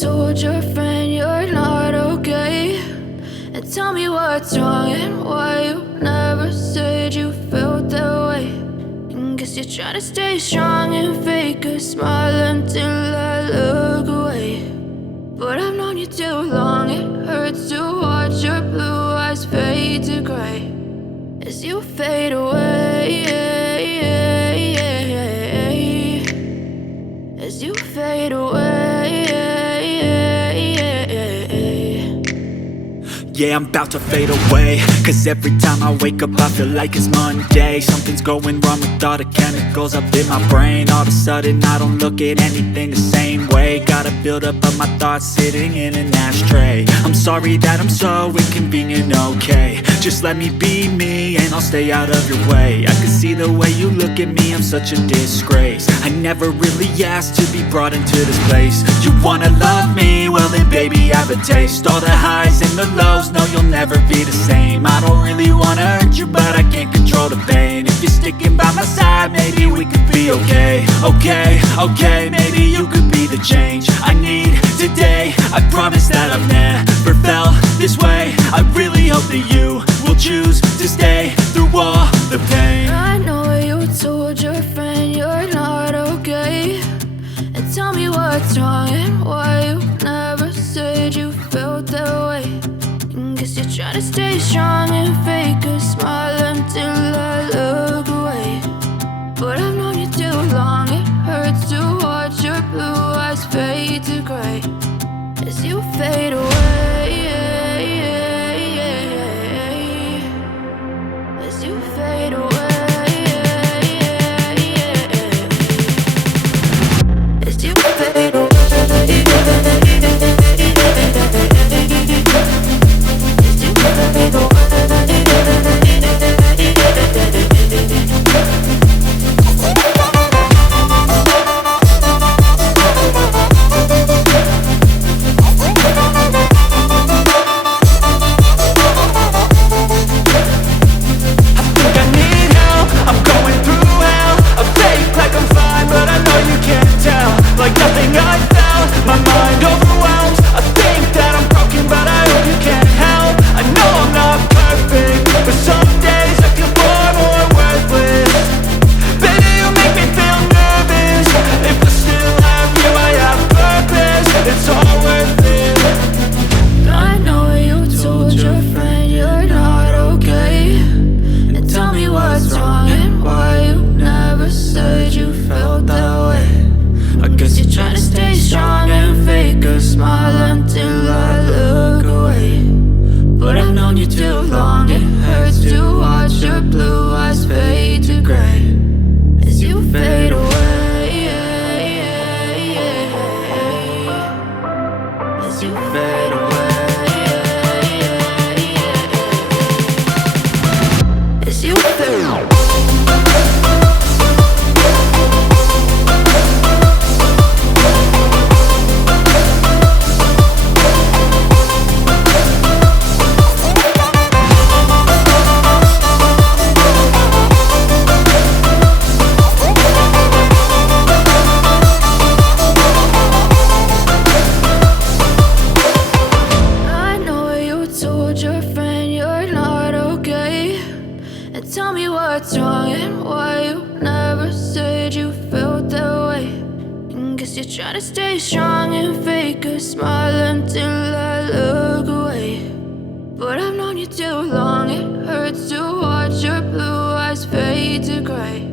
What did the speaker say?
told your friend you're not okay? And tell me what's wrong and why you never said you felt that way. And guess you're trying to stay strong and fake a smile until I look away. But I've known you too long, it hurts to watch your blue eyes fade to gray as you fade away, as you fade away. Yeah, I'm about to fade away, cause every time I wake up I feel like it's Monday. Something's going wrong with all the chemicals up in my brain. All of a sudden I don't look at anything the same way. Gotta build up of my thoughts sitting in an ashtray. I'm sorry that I'm so inconvenient, okay? Just let me be me and I'll stay out of your way. I can see the way you look at me, I'm such a disgrace. I never really asked to be brought into this place. You wanna love me? Well then baby, have a taste. All the highs and the lows, no, you'll never be the same. I don't really wanna hurt you, but I can't control the pain. If you're sticking by my side, maybe we could be okay. Okay, maybe you could be the change I need today. I promise that I've never felt this way. I really hope that you will choose to stay through all the pain. I know you told your friend you're not okay. And tell me what's wrong and why you never said you felt that way. Guess you're trying to stay strong and fake a smile until I look away. But I've known you too long, it hurts to watch your blue eyes fade to gray as you fade away, as you fade away, as you fade away. Like nothing I felt, my mind overwhelmed. I think that I'm broken, but I hope you can't help. I know I'm not perfect, but some days I feel far more worthless. Baby, you make me feel nervous. If I still have you, I have purpose. It's all worth it. I know you told your friend you're not okay. And tell me what's wrong and why you never said you felt that way. I guess you're trying to stay strong and fake a smile until I look away. But I've known you too long, it hurts to watch your blue eyes fade to gray as you fade away, as you fade away, as you fade away. Your friend you're not okay. And tell me what's wrong and why you never said you felt that way. And guess you're trying to stay strong and fake a smile until I look away. But I've known you too long, it hurts to watch your blue eyes fade to gray